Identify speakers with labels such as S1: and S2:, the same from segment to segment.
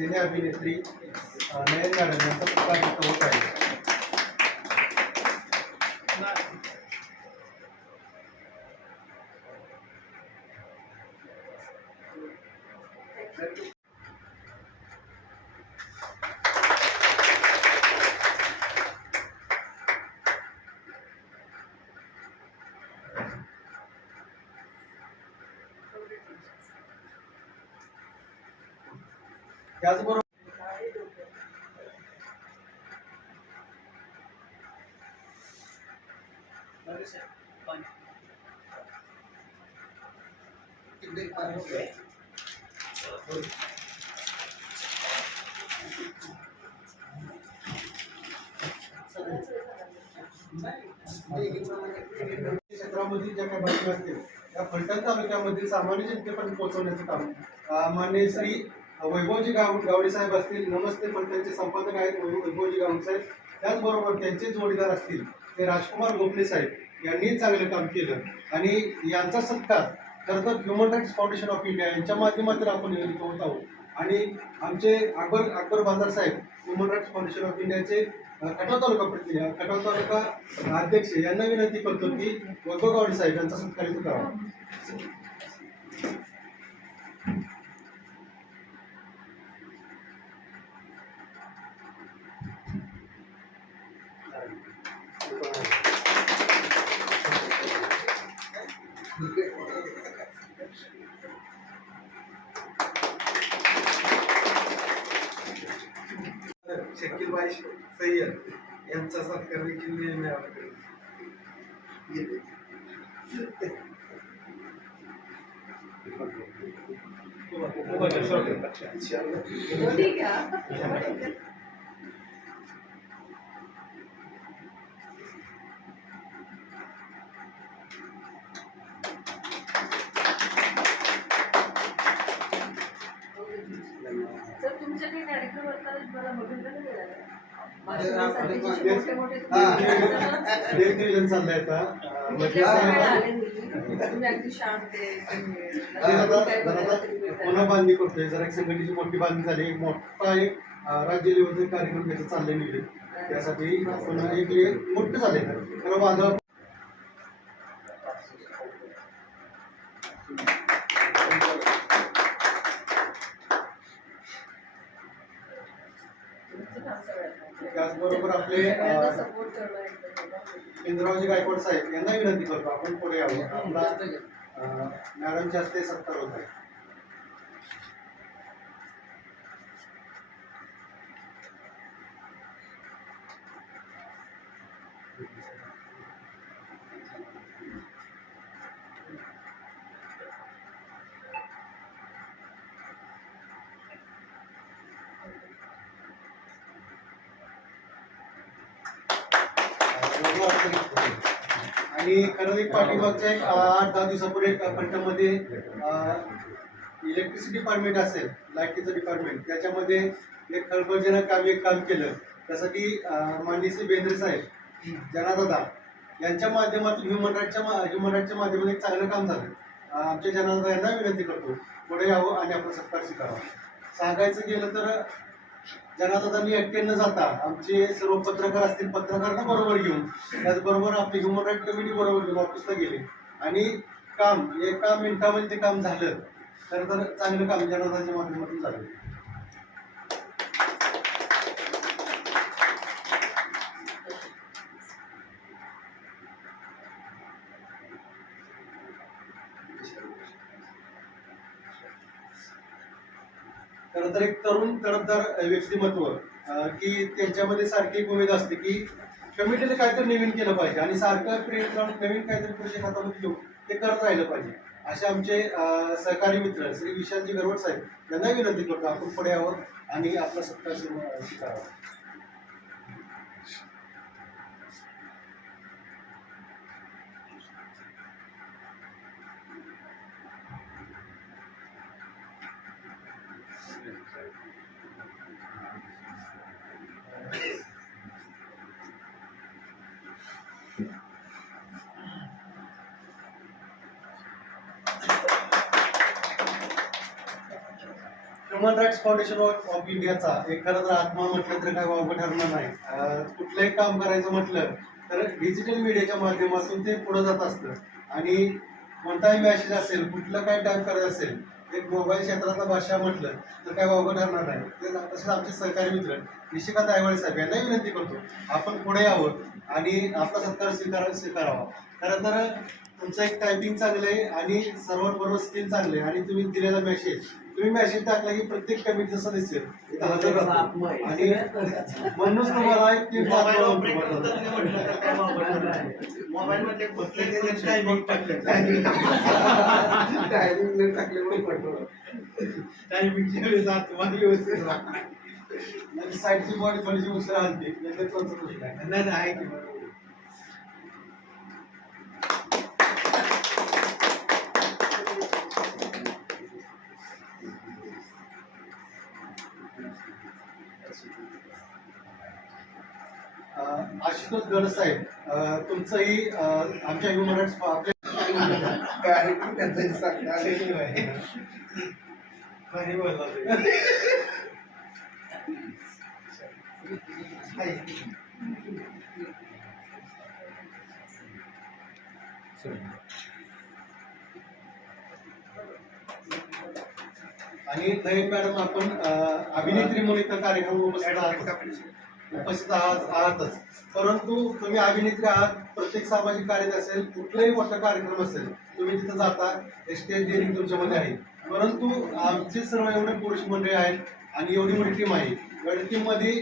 S1: सिने अभिनेत्री अ, नयन मॅडम यांचा सत्कार इथं होत आहे त्याचबरोबर क्षेत्रामधील ज्या काही बातम्या असतील त्या फलटण तालुक्यामधील सामान्य जनतेपर्यंत पोहोचवण्याचं काम. मान्य श्री वैभवजी गाव गावडे साहेब असतील नमस्ते फलटणचे संपादक आहेत वैभवजी गावडे साहेब. त्याचबरोबर त्यांचे जोडीदार असतील ते राजकुमार गोखले साहेब यांनी चांगलं काम केलं. आणि यांचा सत्कार खरं तर human rights foundation of India यांच्या माध्यमातून आपण नियोजित होत आहोत. आणि आमचे अकबर अकबर बाजार साहेब ह्युमन राईट्स फाउंडेशन ऑफ इंडियाचे खटाव तालुका प्रतिनिधी खटाव तालुका अध्यक्ष यांना विनंती करतो की वैभव गावडे साहेब यांचा सत्कार इथं करावा
S2: सय्यद यांचा सत्कार देखील नेहमी आपल्याकडे.
S3: तुमच्या काही कार्यक्रम असताना मला बघितलं नाही
S1: चाललंय आता पुन्हा बांधणी करतोय जरा एक संघटनेची मोठी बांधणी झाली एक मोठा एक राज्य लेवलचा कार्यक्रम त्याचा चालले निघले त्यासाठी पुन्हा एक मोठं झाले कारण वादळ
S3: तुमचं काम सगळ्यांना.
S1: त्याचबरोबर आपले. इंद्रावजी गायकवाड साहेब यांना विनंती करतो आपण पुढे यावं. आपला अ, मॅडमच्या हस्ते सत्कार होत आहे. आणि खरं एक पाठीमागच्या एक आठ दहा दिवसापूर्वी एक इलेक्ट्रिसिटी डिपार्टमेंट असेल लाईटीचं डिपार्टमेंट त्याच्यामध्ये एक खळबळजनक काम एक काम केलं. त्यासाठी अं, माननीय बेंद्रे साहेब जनादादा यांच्या माध्यमातून ह्युमन राईटच्या ह्युमन राईटच्या माध्यमातून एक चांगलं काम झालं. आमच्या जनादादा यांना विनंती करतो पुढे यावं आणि आपण सत्कार स्वीकारावा. सांगायचं गेलं तर जनादादांनी एकटे न जाता. आमचे सर्व पत्रकार असतील पत्रकारांना बरोबर घेऊन. त्याचबरोबर आपली ह्युमन राईट कमिटी बरोबर घेऊन ऑफिसला गेले. आणि काम एका मिनिटामध्ये ते काम झालं. तर तर चांगलं काम जनादाच्या माध्यमातून झालं खरं तर एक तरुण तडफदार व्यक्तिमत्व की त्यांच्यामध्ये सारखी एक उमेद असते की कमिटीने काहीतरी नवीन केलं पाहिजे आणि सारखं क्रिएट करून नवीन काहीतरी पुरुष हातामध्ये घेऊन ते करत राहिलं पाहिजे. असे आमचे सहकारी मित्र श्री विशालजी गरवड साहेब यांना विनंती करतो आपण पुढे यावं आणि आपला सत्कार शिकावा. ह्युमन राईट्स फाउंडेशन ऑफ इंडियाचा एक खरं तर आत्मा म्हटलं तर काय वावगं ठरणार नाही. कुठलंही काम करायचं म्हटलं तर डिजिटल मीडियाच्या माध्यमातून ते पुढं जात असतं. आणि कोणताही मॅसेज असेल कुठलं काय टाईप करायचं असेल एक मोबाईल क्षेत्रातला भाषा म्हटलं तर काय वावगं ठरणार नाही. ते तसेच आमचे सहकारी मित्र निशिकांत आयवाळे साहेब यांनाही विनंती करतो आपण पुढे यावं आणि आपला सत्कार स्वीकार स्वीकारावा. खरं तर तुमचं एक टायपिंग चांगलं आहे आणि सर्वांबरोबर स्किल आहे आणि तुम्ही दिलेला मेसेज तुम्ही मेसेज टाकला की प्रत्येक कमिटीचं सदस्य इथं हजर राहतो. आणि म्हणूनच तुम्हाला एक टीम
S2: मोबाईल ऑपरेटर तुम्ही म्हटलं तर काय मोबाईल मोबाईल मध्ये फक्त त्याच्यात टायमिंग टाकलं.
S4: टायमिंग टाकल्यामुळे
S2: वेळेस व्यवस्थित राहा.
S1: आणि साईडची बॉडी थोडीशी उशीर आणते कोणतं
S2: नाही नाही आहे की. बरोबर.
S1: राजकोट आशुतोष गड साहेब तुमचंही आमच्या ह्युमन राईट्स आपल्या
S4: कार्यक्रम
S1: आणि दहीन मॅडम आपण अभिनेत्री म्हणून इथं कार्यक्रम उपस्थित आहात. उपस्थित आहात आहातच. परंतु तुम्ही अभिनेत्री आहात प्रत्येक सामाजिक कार्यात असेल कुठलाही मोठा कार्यक्रम असेल तुम्ही तिथं जाता स्टेज डेअरिंग तुमच्यामध्ये आहे. परंतु आमचे सर्व एवढे पुरुष मंडळी आहेत आणि एवढी मोठी टीम आहे. एवढी टीममध्ये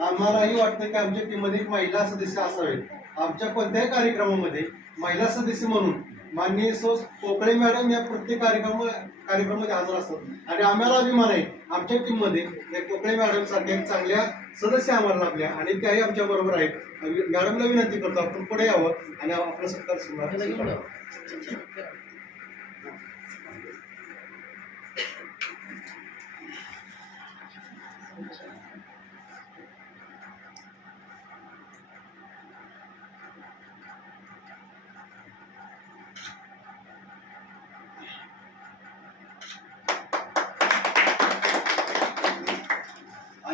S1: आम्हालाही वाटतं की आमच्या टीममध्ये एक महिला सदस्य असावे आमच्या कोणत्याही कार्यक्रमामध्ये महिला सदस्य म्हणून माननीय सो पोकळे मॅडम या प्रत्येक कार्यक्रम कार्यक्रमामध्ये हजर असतात आणि आम्हाला अभिमान आहे आमच्या टीममध्ये एक मॅडम सारख्या चांगल्या सदस्य आम्हाला लाभल्या आणि त्याही आमच्या बरोबर आहेत मॅडमला विनंती करतो आपण पुढे यावं आणि आपला सत्कार स्वीकारावा.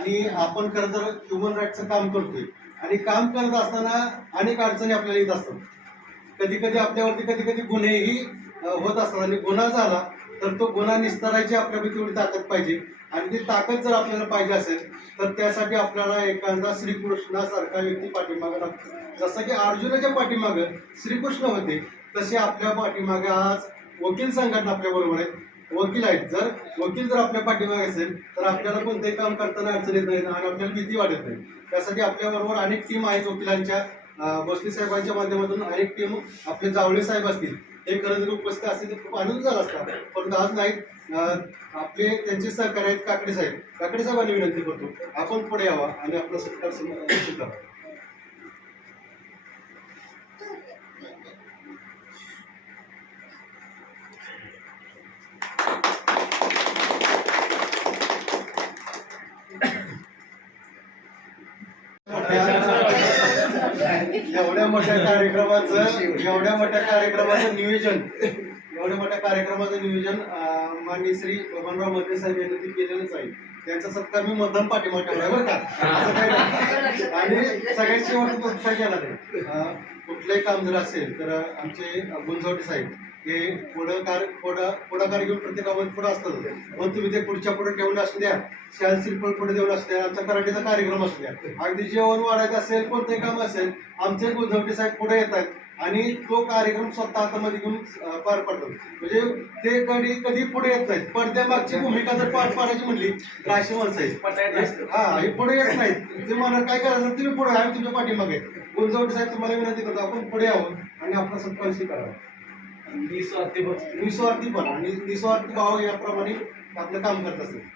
S1: आणि आपण खरं तर ह्युमन राईटचं काम करतोय. आणि काम करत असताना अनेक अडचणी आपल्याला येत असतात. कधी कधी आपल्यावरती कधी कधी गुन्हेही होत असतात. आणि गुन्हा झाला तर तो गुन्हा निस्तारायची आपल्यापैकी तेवढी ताकद पाहिजे. आणि ती ताकद जर आपल्याला पाहिजे असेल तर त्यासाठी आपल्याला एखादा श्रीकृष्णासारखा व्यक्ती पाठीमागं लागतो. जसं की अर्जुनाच्या पाठीमागं श्रीकृष्ण होते तसे आपल्या पाठीमागे आज वकील संघटना आपल्या बरोबर आहेत. वकील आहेत जर वकील जर आपल्या पाठीमागे असेल तर आपल्याला कोणतेही काम करताना अडचण येत नाही आणि आपल्याला भीती वाटत नाही. त्यासाठी आपल्याबरोबर अनेक टीम आहेत वकिलांच्या. अं, भोसले साहेबांच्या माध्यमातून अनेक टीम आपले जावळे साहेब असतील. हे खरं जर उपस्थित असतील तर खूप आनंद झाला असता परंतु आज नाहीत. आपले त्यांचे सहकारी आहेत काकडे साहेब. काकडे साहेबांनी विनंती करतो आपण पुढे यावा आणि आपला सत्कार स्वीकारावा एवढ्या मोठ्या कार्यक्रमाचं एवढ्या मोठ्या कार्यक्रमाचं नियोजन एवढ्या मोठ्या कार्यक्रमाचं नियोजन माननीय श्री बबनरावमध्ये साहेब यांनी ते केलेलंच आहे. त्यांचा सत्कार मी मध्यम पाठिंबा ठेवलाय बरं का? असं नाही. आणि सगळ्यात शेवट काय केला नाही? कुठलंही काम जर असेल तर आमचे गुंजवटे साहेब हे पुढाकार पुढा पुढाकार घेऊन प्रत्येकामध्ये पुढे असतात. मग तुम्ही ते पुढच्या पुढे ठेवून असू द्या शाल श्रीफळ पुढे देऊन असू द्या आमचा कराटेचा कार्यक्रम असू द्या. अगदी जेवण वाढायचं असेल कोणतंही काम असेल आमचे गुंजवटे साहेब पुढे येतात आणि तो कार्यक्रम स्वतः हातामध्ये घेऊन पार पडतात. म्हणजे ते कधी कधी पुढे येत नाहीत. पडद्यामागची भूमिका जर पार पाडायची म्हणली तर अशी माणसं हा हे पुढे येत नाहीत. ते मला काय करायचं? तुम्ही पुढे आम्ही तुमच्या पाठीमागे गुंजवटे साहेब तुम्हाला विनंती करतो आपण पुढे यावं आणि आपला सत्कार स्वीकारावा. निस्वार्थी पण आणि निस्वार्थी भाव याप्रमाणे आपलं काम करत असते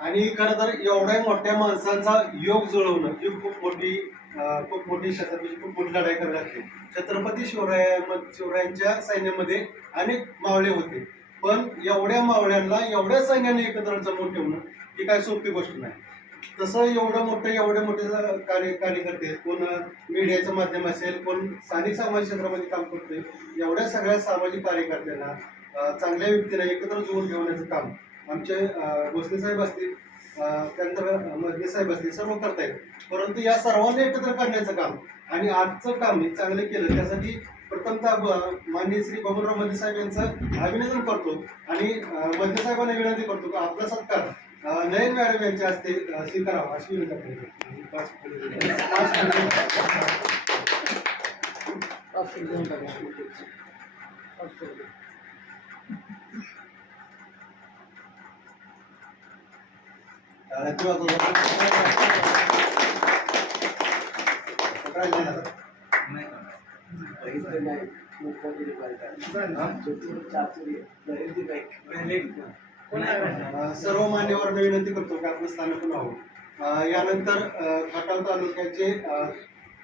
S1: आणि खरं तर एवढ्या मोठ्या माणसांचा योग जुळवणं ही खूप मोठी खूप मोठी छत्रपती म्हणजे खूप मोठी लढाई करावी लागते छत्रपती शिवराया शिवरायांच्या सैन्यामध्ये अनेक मावळे होते. पण एवढ्या मावळ्यांना एवढ्या सैन्याने एकत्र जमवून ठेवणं ही काय सोपी गोष्ट नाही. तसं एवढं मोठं एवढे मोठे कार्य कार्यकर्ते कोण मीडियाचं माध्यम असेल कोण स्थानिक समाज क्षेत्रामध्ये काम करतोय एवढ्या सगळ्या सामाजिक कार्यकर्त्यांना चांगल्या व्यक्तीला एकत्र जोडून ठेवण्याचं काम आमचे भोसले साहेब असतील त्यानंतर मधले साहेब असतील सर्व करतायत. परंतु या सर्वांना एकत्र करण्याचं काम आणि आजचं काम हे चांगलं केलं त्यासाठी प्रथमतः ब- माननीय श्री बबनरावमध्ये साहेब यांचं अभिनंदन करतो आणि अं, साहेबांना विनंती करतो की आपला सत्कार नयन मॅडम यांच्या हस्ते स्वीकारावा अशी विनंती करतो. सर्व मान्यवरांना विनंती करतो की आपण स्थानक व्हावं यानंतर खटाव तालुक्याचे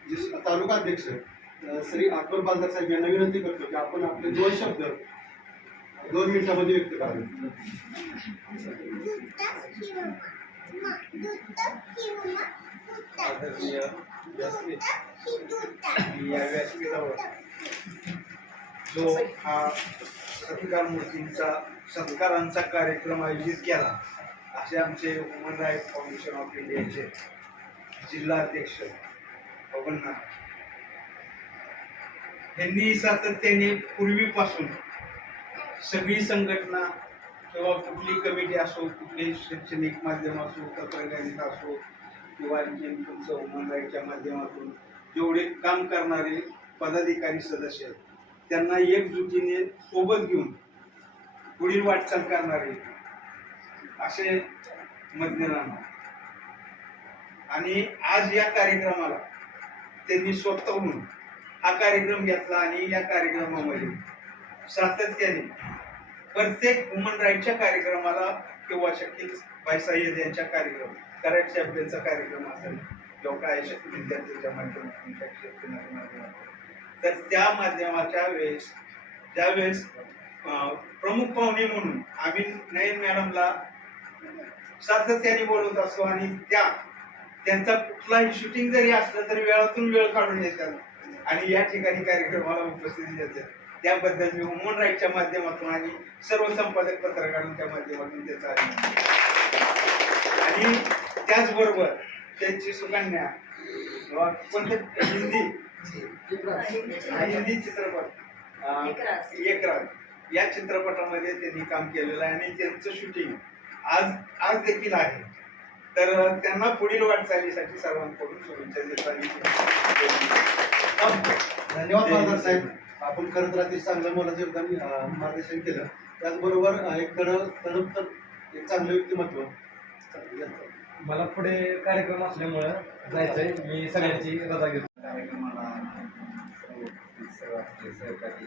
S1: जे तालुका अध्यक्ष श्री अकबर बालदार साहेब यांना विनंती करतो की आपण आपले दोन शब्द दोन मिनिटांमध्ये व्यक्त करावे.
S2: जो हा सत्कार मूर्तींचा सत्कारांचा कार्यक्रम आयोजित केला. असे आमचे वुमन राईट फाउंडेशन ऑफ इंडियाचे जिल्हा अध्यक्ष बबननाथ यांनी सातत्याने पूर्वीपासून सगळी संघटना किंवा कुठली कमिटी असो कुठली शैक्षणिक माध्यम असो पत्रकारिता असो किंवा आणखी तुमचं वुमन राईटच्या माध्यमातून जेवढे काम करणारे पदाधिकारी सदस्य आहेत त्यांना एकजुटीने सोबत घेऊन पुढील वाटचाल करणारे असे मध्यनामा आणि आज या कार्यक्रमाला त्यांनी स्वतःहून हा कार्यक्रम घेतला आणि या कार्यक्रमामध्ये सातत्याने प्रत्येक वुमन राईटच्या कार्यक्रमाला किंवा शकील भाईसाहेब यांच्या कार्यक्रम कराड चॅम्पियनचा कार्यक्रम असेल किंवा काय शक्ती विद्यार्थ्यांच्या माध्यमातून तर त्या माध्यमाच्या वेळेस त्यावेळेस प्रमुख पाहुणे म्हणून आम्ही नयन मॅडमला सातत्याने बोलवत असतो आणि त्या त्यांचा कुठलाही शूटिंग जरी असलं तरी वेळातून वेळ काढून येतात. आणि या ठिकाणी कार्यक्रमाला उपस्थिती देतात. त्याबद्दल मी वुमन राईटच्या माध्यमातून आणि सर्व संपादक पत्रकारांच्या माध्यमातून त्याचा आणि त्याचबरोबर त्यांची सुकन्या पण कोणते हिंदी हिंदी चित्रपट अं, या चित्रपटामध्ये त्यांनी काम केलेलं आहे आणि त्यांचं शूटिंग आज आज देखील आहे. तर त्यांना पुढील वाटचालीसाठी सर्वांकडून शुभेच्छा देतात
S1: धन्यवाद साहेब. आपण खरं तर अतिशय चांगलं मोलाचं योगदान मार्गदर्शन केलं त्याचबरोबर एक तड तडप तर एक चांगलं व्यक्तिमत्व.
S5: मला पुढे कार्यक्रम असल्यामुळं जायचंय. मी सगळ्यांची रजा घेतो.
S6: कार्यक्रमाला सहकारी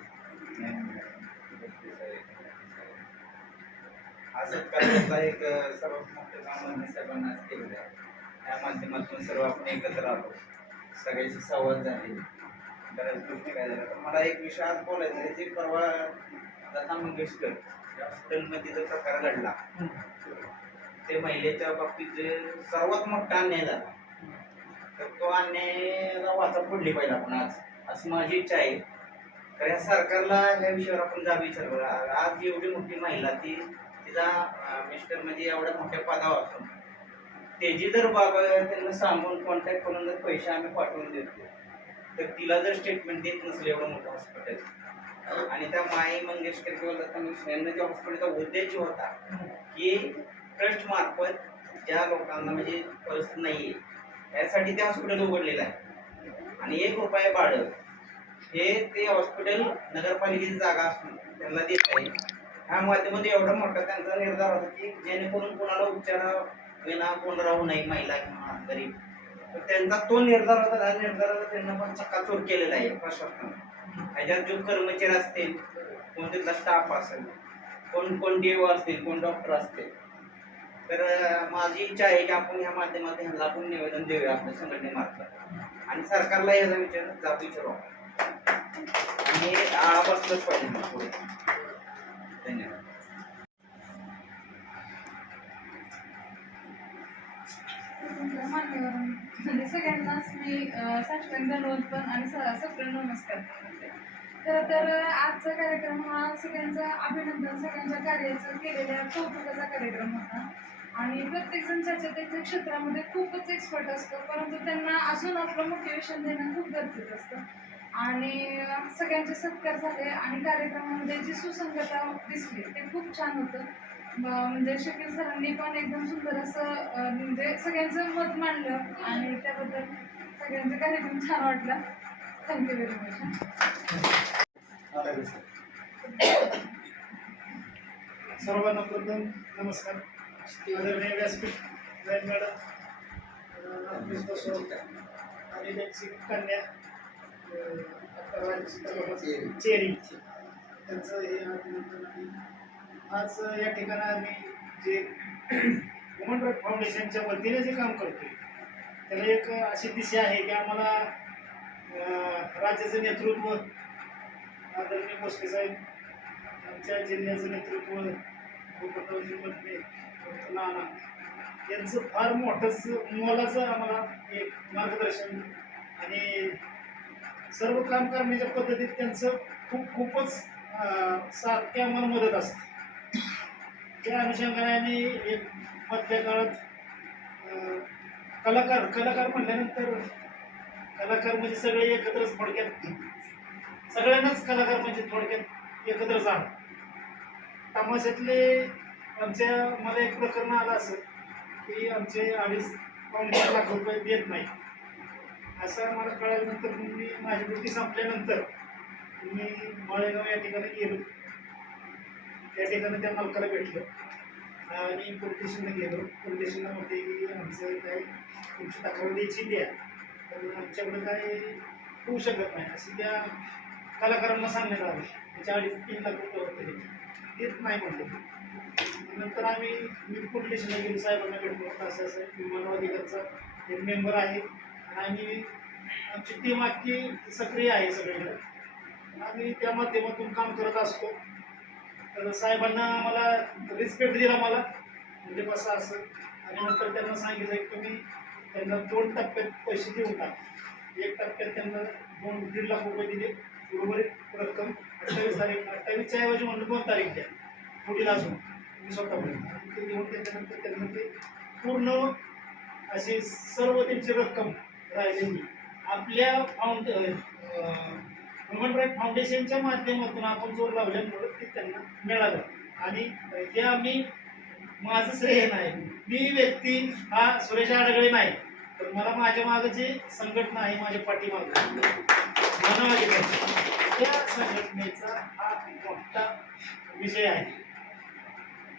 S6: हा सत्काराचा एक सर्वात मोठं काम आम्ही साहेबांना आज केलेलं आहे. त्या माध्यमातून सर्व आपण एकत्र आलो. सगळ्याशी संवाद झाले. गोष्टी काय झाल्या तर मला एक विषय आज बोलायचा आहे जे परवा लता मंगेशकर या हॉस्पिटलमध्ये जो प्रकार घडला ते महिलेच्या बाबतीत जे सर्वात मोठा अन्याय झाला. तर तो अन्याय वाचा फोडली पाहिजे आपण आज असं माझी इच्छा आहे. तर या सरकारला या विषयावर आपण जा विचार करा. आज एवढी मोठी महिला ती तिचा अं, मिस्टर म्हणजे एवढ्या मोठ्या पदावर असून त्याची जर बाबा त्यांना सांगून कॉन्टॅक्ट करून जर पैसे आम्ही पाठवून देतो तर तिला जर स्टेटमेंट देत नसेल एवढं मोठं हॉस्पिटल आणि त्या माई मंगेशकर किंवा यांना त्या हॉस्पिटलचा उद्देश होता की ट्रस्ट मार्फत ज्या लोकांना म्हणजे परिस्थिती नाही आहे त्यासाठी ते हॉस्पिटल उघडलेलं आहे. आणि एक रुपये भाडं हे ते हॉस्पिटल नगरपालिकेची जागा असून त्यांना देत आहे. ह्या माध्यमातून एवढा मोठा त्यांचा निर्धार होता की जेणेकरून कोणाला उपचार विना कोण राहू नये महिला किंवा गरीब. त्यांचा तो निर्धार होता त्या निर्धाराचा त्यांना पण चक्काचूर केलेला आहे प्रशासनाने. ह्याच्यात जो कर्मचारी असतील कोण तिथला स्टाफ असेल कोण कोण डीओ असतील कोण डॉक्टर असतील तर माझी इच्छा आहे की आपण ह्या माध्यमातून ह्यांना आपण निवेदन देऊया आपल्या संघटनेमार्फत. आणि सरकारला ह्याचा विचार जाब विचारू आणि बसलंच पाहिजे पुढे धन्यवाद
S7: सगळ्या मान्यवर म्हणजे सगळ्यांनाच मी अं, साष्टांग पण आणि स- सप्रेम नमस्कार. खरं तर आजचा कार्यक्रम हा सगळ्यांचा अभिनंदन सगळ्यांच्या कार्याचं केलेल्या कौतुकाचा कार्यक्रम होता. आणि प्रत्येकजण ज्याच्या त्याच्या क्षेत्रामध्ये खूपच एक्सपर्ट असतो परंतु त्यांना अजून आपलं मोटिवेशन देणं खूप गरजेचं असतं. आणि सगळ्यांचे सत्कार झाले आणि कार्यक्रमामध्ये जी सुसंगता दिसली ते खूप छान होतं. म्हणजे शकील सरांनी पण एकदम सुंदर असं म्हणजे सगळ्यांचं मत मांडलं आणि त्याबद्दल सगळ्यांचा कार्यक्रम छान वाटला. थँक्यू व्हेरी मच
S8: सर्वांना प्रथम नमस्कार. आदरणीय व्यासपीठ जैन मॅडम आणि त्यांची कन्या चेरी. त्यांचं हे अभिनंदन आणि आज या ठिकाणी आम्ही जे वुमन राईट फाउंडेशनच्या वतीने जे काम करतोय त्याला एक अशी दिशा आहे की आम्हाला राज्याचं नेतृत्व आदरणीय भोसले साहेब आमच्या जिल्ह्याचं नेतृत्व गोपटरावजी मध्ये नाना यांचं फार मोठंच मोलाचं आम्हाला एक मार्गदर्शन आणि सर्व काम करण्याच्या पद्धतीत त्यांचं खूप खूपच अं, आम्हाला मदत असते. त्या अनुषंगाने आम्ही एक मधल्या काळात कलाकार कलाकार म्हणल्यानंतर कलाकार म्हणजे सगळे एकत्रच थोडक्यात. सगळ्यांनाच कलाकार म्हणजे थोडक्यात एकत्र जा तमाशातले आमच्या मला एक प्रकरण आलं असं की आमचे अडीच पावणे चार लाख रुपये देत नाही असं मला कळल्यानंतर मी माझी ड्युटी संपल्यानंतर मी माळेगाव या ठिकाणी गेलो. त्या ठिकाणी त्या मालकाला भेटलं. आणि पोलीस गेलो. पोलीस म्हणते की आमचं काय तुमची तक्रार द्यायची द्या. पण आमच्याकडं काय होऊ शकत नाही. असं त्या कलाकारांना सांगण्यात आलं. त्याच्या अडीच तीन लाख रुपये होते. तेच नाही म्हणले नंतर आम्ही मी पोलीस गेलो. साहेबांना भेटलो. असं असं मानव एक मेंबर आहे. आणि आमची टीम अख्खी सक्रिय आहे सगळीकडे. आम्ही त्या माध्यमातून काम करत असतो. तर साहेबांना मला रिस्पेक्ट दिला मला. म्हणजे कसं असं. आणि नंतर त्यांना सांगितलं की तुम्ही त्यांना दोन टप्प्यात पैसे देऊ टाका. एक टप्प्यात त्यांना दोन दीड लाख रुपये दिले. उर्वरित रक्कम अठ्ठावीस तारीख अठ्ठावीसच्या ऐवजी म्हणलं दोन तारीख द्या. पुढील अजून. मी स्वतःपर्यंत. ते देऊन त्याच्यानंतर त्यांना ते पूर्ण अशी सर्व त्यांची रक्कम राहिलेली. आपल्या फाउंड ह्युमन राईट फाउंडेशनच्या माध्यमातून आपण जोर लावल्यामुळं ते त्यांना मिळालं. आणि हे आम्ही माझं श्रेय नाही. मी व्यक्ती हा सुरेश आडगळे नाही. तर मला माझ्या मागं जे संघटना आहे माझ्या पाठीमाग. मानवाधिकार त्या संघटनेचा हा मोठा विषय आहे.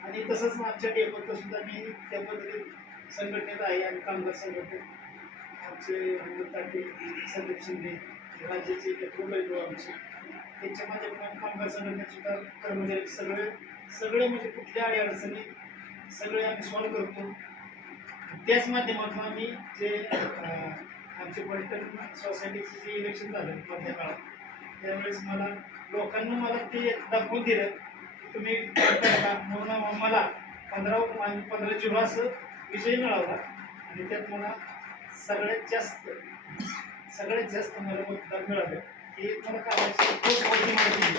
S8: आणि तसंच आमच्या डेपोत सुद्धा मी त्या पद्धतीत संघटनेत आहे आणि कामगार संघटनेत आमचे ताटे संदीप शिंदे राज्याचे नेतृत्व आमचे. त्यांच्या माध्यमातून कामगार सुद्धा कर्मचारी सगळे सगळे म्हणजे कुठल्या अडी अडचणी सगळे आम्ही सॉल्व करतो. त्याच माध्यमातून आम्ही जे आमचे पर्यटन सोसायटीचे जे इलेक्शन झालं मधल्या काळात त्यावेळेस मला लोकांना मला ते एक दाखवून दिलं की तुम्ही म्हणून मला पंधरा पंधरा जुलास असं विजय मिळवला आणि त्यात मला सगळ्यात जास्त सगळ्यात जास्त मला मतदार मिळालं. हे मला कामाची खूप मोठी माहिती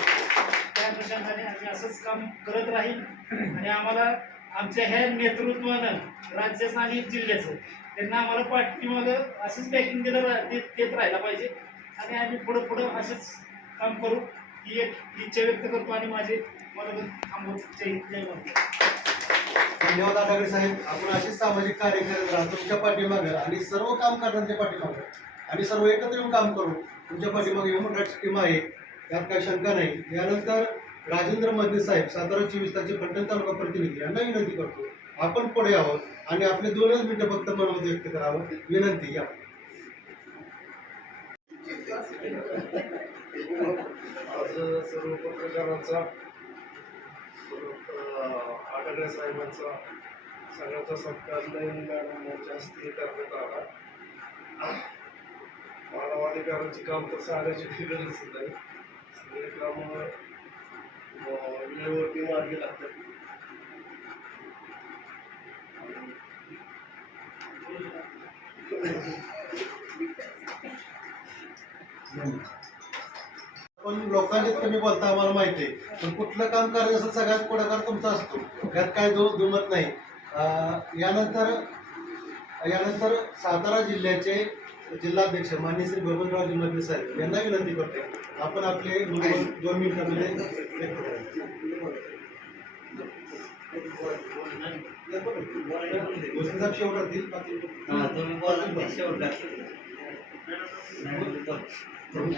S8: त्या अनुषंगाने आम्ही असंच काम करत राहील आणि आम्हाला आमच्या ह्या नेतृत्वानं राज्याचं आणि जिल्ह्याचं त्यांना आम्हाला पाठीमागं असंच पॅकिंग दिलं देत देत राहायला पाहिजे. आणि आम्ही पुढं पुढं असंच काम करू. ही एक इच्छा व्यक्त करतो आणि माझे मला थांबवत जय जय
S1: धन्यवाद आढळले साहेब. आपण असेच सामाजिक कार्य करत राहा तुमच्या पाठीमागं आणि सर्व काम करण्याच्या पाठीमागं. आणि सर्व एकत्र येऊन काम करू तुमच्या पाठीमागे ह्युमन राईट्स टीम आहे यात काही शंका नाही. यानंतर राजेंद्र मधने साहेब सातारा चोवीस ताचे फलटण तालुका प्रतिनिधी यांना विनंती करतो. आपण पुढे आहोत आणि आपले दोनच मिनिटं फक्त मनोमत व्यक्त करावं. विनंती या.
S9: आज सर्व पत्रकारांचा आठवड्या साहेबांचा सगळ्याचा सत्कार मॅडम मोर्चा हस्ते करण्यात आला. मानवाधिकारांचे काम तर सांगायची गरज नाही सगळे कामं वेळेवरती मार्गी लागतात.
S1: पण लोकांनी कमी बोलता आम्हाला माहिती आहे. पण कुठलं काम करायचं सगळ्यात पुढाकार तुमचा असतो. त्यात काय दो दुमत नाही. यानंतर यानंतर सातारा जिल्ह्याचे जिल्हाध्यक्ष मान्य श्री बबनराव जिल्हाधिकारी साहेब यांना विनंती करते आपण आपले दोन मिनिटांमध्ये साहेब शेवट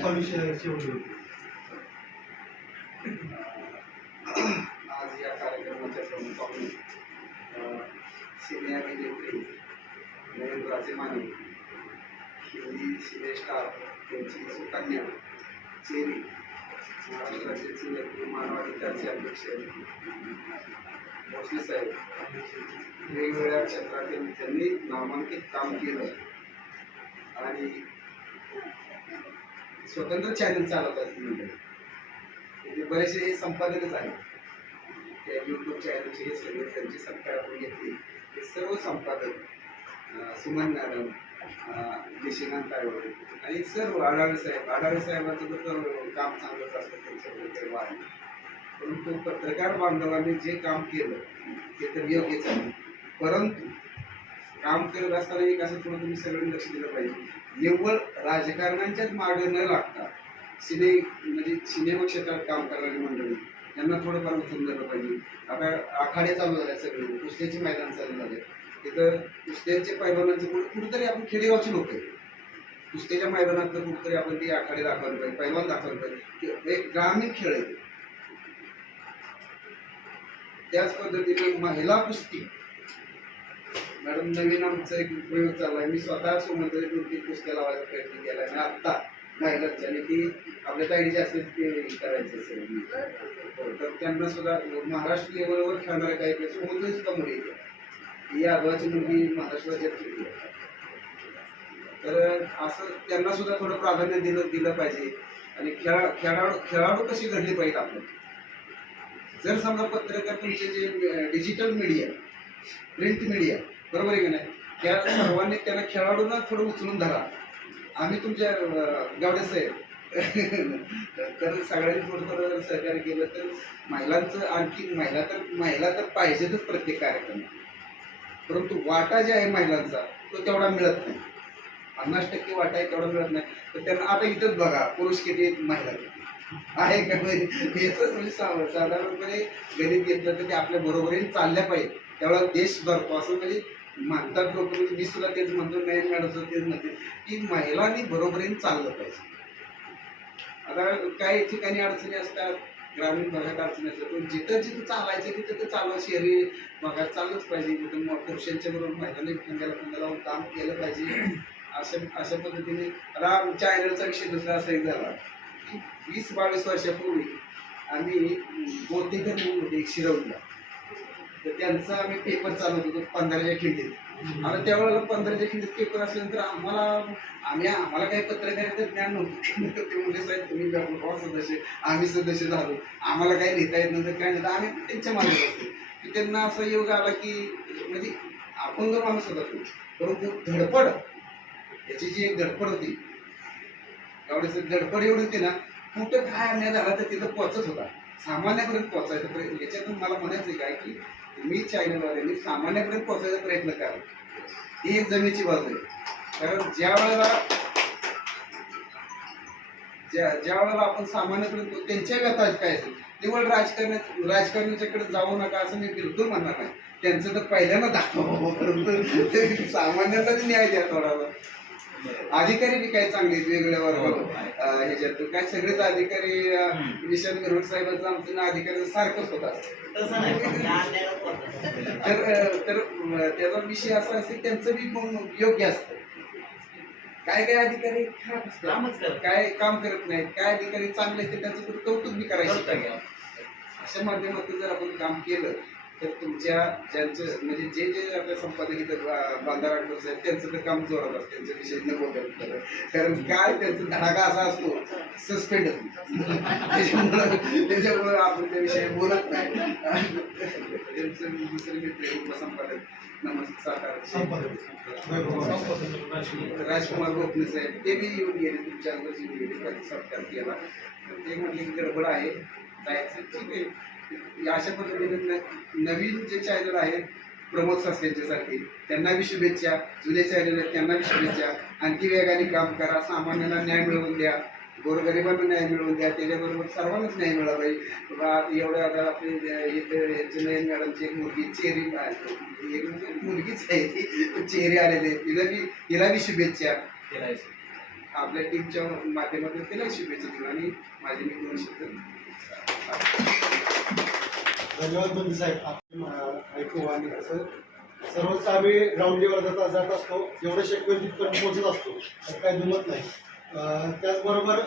S1: विषय शेवट.
S4: आज या कार्यक्रमाच्या प्रमुख सिने अभिनेत्री नयनराजे माने हिंदी सिनेस्टार त्यांची सुकन्या चेरी महाराष्ट्राचे सिने मानवाधिकारचे अध्यक्ष भोसले साहेब वेगवेगळ्या क्षेत्रातील त्यांनी नामांकित काम केलं आणि स्वतंत्र चॅनल चालवतात म्हणजे म्हणजे बरेचसे संपादकच आहेत. त्या यूट्यूब चॅनलचे सगळे त्यांची संख्या आपण घेतली. हे सर्व संपादक सुमन मॅडम निशिकांत आयोडे आणि सर्व आढावे साहेब आढावे साहेबांचं तर काम चांगलंच असतं त्यांच्याकडे काही परंतु पत्रकार बांधवांनी जे काम केलं ते तर योग्यच आहे. परंतु काम करत असताना एक असं थोडं तुम्ही सगळ्यांनी लक्ष दिलं पाहिजे. निव्वळ राजकारण्यांच्याच मागे न लागता सिने म्हणजे सिनेमा क्षेत्रात काम करणारी मंडळी त्यांना थोडंफार उचलून झालं पाहिजे. आता आखाडे चालू झाले सगळे कुस्त्याचे मैदान चालू झाले तिथं कुस्त्यांचे पैलवानांचं कुठेतरी आपण खेडेगावचे लोक आहे कुस्त्याच्या मैदानात तर कुठेतरी आपण ते आखाडे दाखवले पाहिजे पैलवान दाखवले पाहिजे. एक ग्रामीण खेळ आहे. त्याच पद्धतीने महिला कुस्ती. मॅडम नवीन आमचा एक प्रयोग चाललाय. मी स्वतः सोमत कुस्त्या लावायचा प्रयत्न केलाय. आणि आत्ता नाही आणि की आपल्या ताईडीचे असेल ते करायचे असेल. हो, तर त्यांना सुद्धा महाराष्ट्र लेवलवर खेळणारे काही काही सोमतही सुद्धा मुली ही यादवाची मुलगी महाराष्ट्राच्या खेळली तर असं त्यांना सुद्धा थोडं प्राधान्य दिलं दिलं पाहिजे. आणि खेळा खेळाडू खेळाडू कशी घडली पाहिजे आपण जर समजा पत्रकार तुमचे जे डिजिटल मीडिया प्रिंट मीडिया बरोबर आहे की नाही? त्या सर्वांनी त्यांना खेळाडूंना थोडं उचलून धरा. आम्ही तुमच्या अं, गावडे साहेब. तर सगळ्यांनी थोडं थोडं सहकार्य केलं तर महिलांचं आणखी महिला तर महिला तर पाहिजेतच प्रत्येक कार्यक्रमात. परंतु वाटा जे आहे महिलांचा तो तेवढा मिळत नाही. पन्नास टक्के वाटा आहे तेवढा मिळत नाही. तर त्यांना आता इथंच बघा पुरुष किती आहेत, महिला किती आहे का म्हणजे याचं म्हणजे साधारणपणे गणित घेतलं तर ते आपल्या बरोबरीने चालल्या पाहिजे. तेवढा देश सुधारतो असं म्हणजे म्हणतात लोक म्हणजे मी सुद्धा तेच म्हणतो नाही मॅडम सुद्धा तेच म्हणते की महिलांनी बरोबरीने चाललं पाहिजे. आता काही ठिकाणी अडचणी असतात ग्रामीण भागात अडचणी असतात पण जिथं जिथं चालायचं तिथं ते चालवा शहरी भागात चाललंच पाहिजे. तिथं पुरुषांच्या बरोबर महिलांनी खांद्याला खांदा लावून काम केलं पाहिजे. अशा अशा पद्धतीने. आता चायनलचा विषय दुसरा असा एक झाला की वीस बावीस वर्षापूर्वी आम्ही बोतेकर म्हणून होते एक शिरवला तर त्यांचा आम्ही पेपर चालवत होतो पंधराच्या खिंडीत. आता त्यावेळेला पंधराच्या खिंडीत पेपर असल्यानंतर आम्हाला आम्ही आम्हाला काही पत्रकारिता ज्ञान नव्हतं. तर ते म्हणजे साहेब तुम्ही डॉक्टर सदस्य आम्ही सदस्य झालो. आम्हाला काही लिहिता येत नव्हतं काय नाही तर आम्ही त्यांच्या मागे होतो की त्यांना असं योग आला की म्हणजे अपंग माणूस होता तो. परंतु धडपड याची जी एक धडपड होती त्यावेळेस धडपड एवढी होती ना कुठं काय अन्याय झाला तर तिथं पोचत होता. सामान्यापर्यंत पोचायचा याच्यातून मला म्हणायचं काय की मी चॅनलवाल्यांनी सामान्यापर्यंत पोचायचा प्रयत्न करा ही एक जमेची बाजू आहे. कारण ज्या वेळेला ज्या ज्या वेळेला आपण सामान्यपर्यंत त्यांच्या व्यथा काय असेल निवड राजकारणात राजकारणाच्याकडे जाऊ नका असं मी बिलकुल म्हणणार नाही. त्यांचं तर पहिल्यांदा दाखवा परंतु ते सामान्यांना न्याय द्या थोडा अधिकारी बी काय चांगले वेगवेगळ्या वर्गावर अं, ह्याच्यात काय सगळेच अधिकारी निशांत गरुड साहेबांचं आमचं ना अधिकारी सारखंच होता. तर तर त्याचा विषय असा असेल त्यांचं बी योग्य असतं. काय काय अधिकारी खराब असतात? काय काम करत नाहीत? काय अधिकारी चांगले असते त्यांचं कुठं कौतुक बी करायचं अशा माध्यमातून जर आपण काम केलं तर तुमच्या ज्यांचं म्हणजे जे जे आपल्या संपादक इथं बा- बांधारा आहेत त्यांचं तर काम जोरात असतं त्यांच्या विषयी नको करू. कारण काय त्यांचा धडाका असा असतो सस्पेंड त्याच्यामुळं त्याच्यामुळं आपण त्याविषयी बोलत नाही. त्यांचं दुसरे मित्र उपसंपादक नमस्ते
S1: संपादक.
S4: राजकुमार गोखले साहेब ते बी येऊन गेले तुमच्या अंदाज येऊन गेले सत्कार केला. ते म्हटले की गडबड आहे जायचं ठीक आहे. अशा पद्धतीने नवीन जे चॅनल आहेत प्रमोद सारखे त्यांना बी शुभेच्छा. जुने चॅनल आहेत त्यांना बी शुभेच्छा. आणखी वेगाने काम करा. सामान्यांना न्याय मिळवून द्या. गोरगरिबांना न्याय मिळवून द्या. त्याच्याबरोबर सर्वांनाच न्याय मिळाला पाहिजे बाबा एवढ्या आता आपली जुनैन मॅडमची एक मुलगी चेरी एक मुलगीच आहे ती. चेहरे आलेले आहेत. तिला बी तिला बी शुभेच्छा आपल्या टीमच्या माध्यमातून तिला शुभेच्छा देऊ. आणि माझे मी दोन शब्द
S1: धन्यवाद बंधू साहेब. आपण ऐकू आणि असं सर्वच आम्ही ग्राउंड लेवल जात जात असतो. जेवढं शक्य होईल तिथपर्यंत पोहोचत असतो. काही दुमत नाही. त्याचबरोबर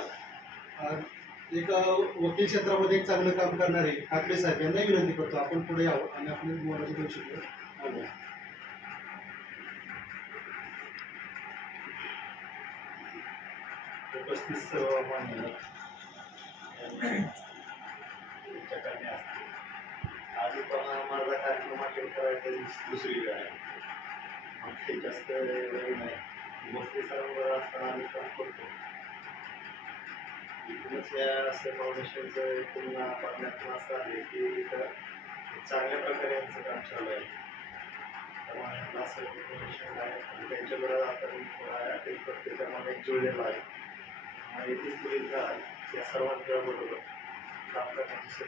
S1: एक वकील क्षेत्रामध्ये एक चांगलं काम करणारे ठाकरे साहेब यांनाही विनंती करतो. आपण पुढे यावं आणि आपण बोलायचे दोन शकतो.
S10: उपस्थित सर्व कमी असते आधी पण माझा कार्यक्रम अटेंड करायचा दुसरी वेळ आहे. मग ते जास्त वेळ नाही. मोस्टली सरांवर असताना आम्ही काम करतो. इथूनच या असे फाउंडेशनचं पूर्ण बघण्यातून असं आहे की इथं चांगल्या प्रकारे यांचं काम चालू आहे. त्यामुळे असं फाउंडेशन आहे. त्यांच्याबरोबर आता मी थोडा अटेंड करते त्यामुळे एक जुळलेला आहे. आणि येथील पुढील या सर्वांच्या बरोबर. प्राप्त त्यांची